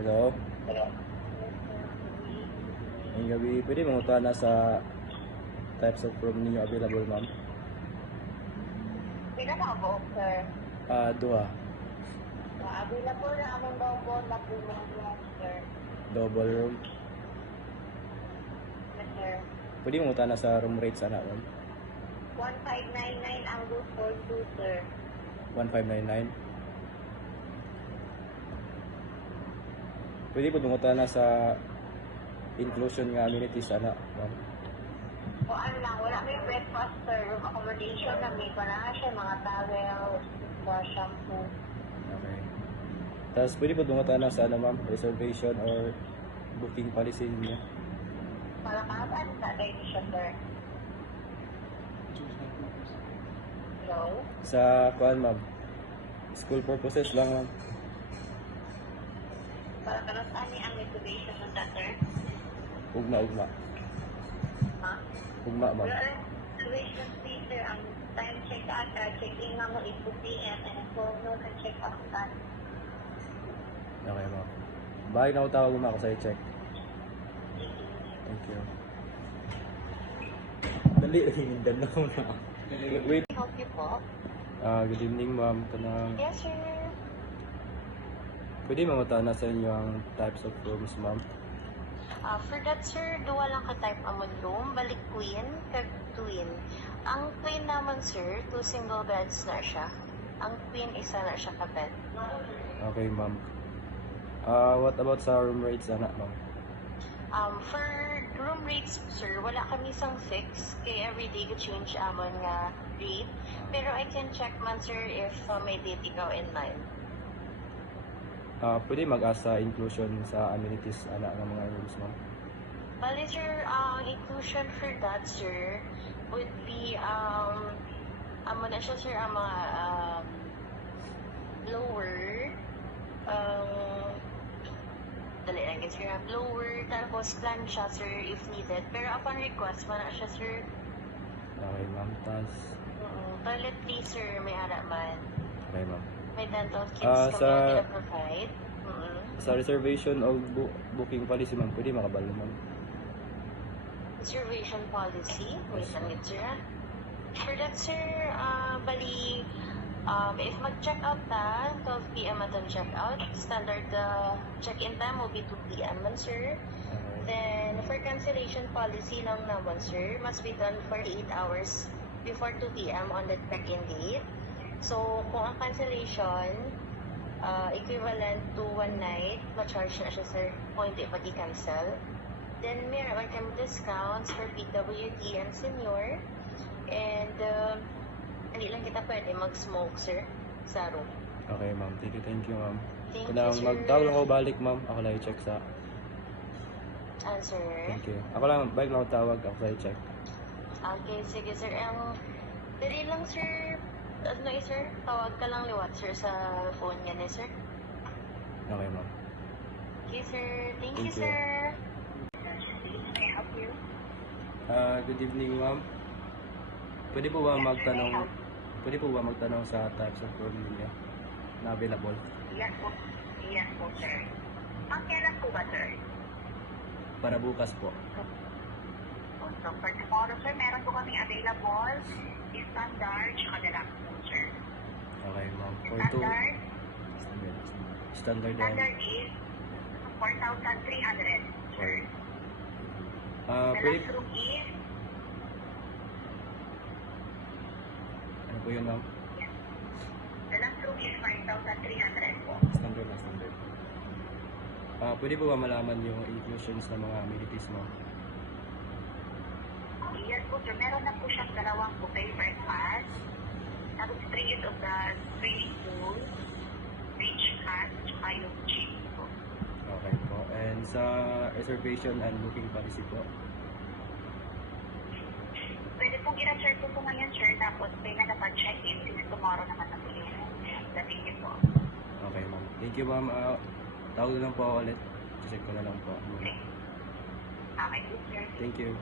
Hello? Ngayong gabi, pwede mangutan na sa types of room ninyo available, ma'am? Pila na ako, sir. Duha. Available na among double na pulong room, sir. Double room. Yes, sir. Pwede mangutan na sa room rates, ma'am? 1599 ang good for 2, sir. 1599. Pwede po mangutan na sa inclusion nga amenities, ma'am? O ano lang, wala may breakfast, sir. Room accommodation na may panahon siya, mga towel, shampoo. Okay. Tapos pwede po mangutan na sa ma'am? Reservation or booking policy niyo? Palakasan na tayo siya, sir. Hello? Sa ma'am? School purposes lang, ma'am? Para kalasaan niya ang reservation ng sir? Ugma. Ha? Ugma, ma'am. Wala rin reservation fee, sir. Ang time check-out, check-in nga mo is 2 p.m. and so no can check-out time. Okay, ma'am. Bakit na tawag mo ako sa i-check? Thank you. Dali, hinindan na ako na. Wait. Help you po? Good evening, ma'am. Kanang, Yes, sir. pwede mamuta na sa inyo ang types of rooms, ma'am? For that, sir, duwa lang ka-type amon room, balik queen, kag twin. Ang twin naman, sir, 2 single beds na siya. Ang queen, isa na siya ka-bed. Okay, ma'am. What about sa room rates, ma'am? For room rates, sir, wala kami isang fix, kaya everyday ko change amon nga rate. Pero I can check man, sir, if may date ikaw in mind. Pwede mag-asa inclusion sa amenities, ng mga rooms, ma'am? Bali, sir, ang inclusion for that, sir, would be, amo na siya, sir, ang mga blower, dali lang yun, sir, blower, tapos plan siya, sir, if needed. Pero upon request, man na siya, sir. Okay, ma'am. Tapos, Toilet please, sir, may ara man. okay, ma'am. May dental kits kami sa- na provide. Sa reservation o booking policy, ma'am, pwede makabalo, ma'am? Reservation policy, wait lang yun, sir. For that, sir, bali, if mag-check out ta, 12 p.m. at ang check out, standard check-in time will be 2 p.m. man, sir. Okay. Then, for cancellation policy lang naman, sir, must be done 48 hours before 2 p.m. on the check-in date. So, kung ang cancellation, equivalent to 1 night, ma-charge na siya, sir, kung hindi pag i-cancel. Then, meron kami discounts for PWD and senior. And, hindi lang kita pwede mag-smoke, sir, sa room. Okay, ma'am. Thank you, ma'am. Thank Kung you, sir. magtawag lang ako balik, ma'am, ako lang i-check sa... Answer. Thank you. Ako lang, balik lang ako tawag, ako lang i-check. Okay, sige, sir. Dali lang, sir. Ano sir? Tawag ka lang liwat, sir, sa phone niya ni sir. Okay, ma'am. Okay, sir. Thank Thank you, you. sir. May I help you? Good evening, ma'am. Pwede po ba magtanong sa types of room niya na available? Yes po. Yes po, sir. Ang kailan po ba, sir? Para bukas po. So, for tomorrow, sir, meron po kami available standard tsaka deluxe po, sir. Okay, ma'am. Standard Standard is 4,300, sir. Pwede... Deluxe room is Ano po yun, ma'am? Deluxe room is 5,300 po. Standard. Pwede po ba malaman yung inclusions ng mga amenities, ma'am? Yes po, sir. Meron na po siyang dalawang buffet breakfast. Tapos 3 of the swimming pool, beach cat, tsaka yung gym po. Okay po. And sa reservation and booking policy po? Pwede pong i-reserve po po ngayon, sir. Tapos may check-in since tomorrow naman na po yung dating niyo po. Okay, ma'am. Thank you, ma'am. Tawag na lang po ako ulit. Check ko na lang po. Okay, sir. Thank you.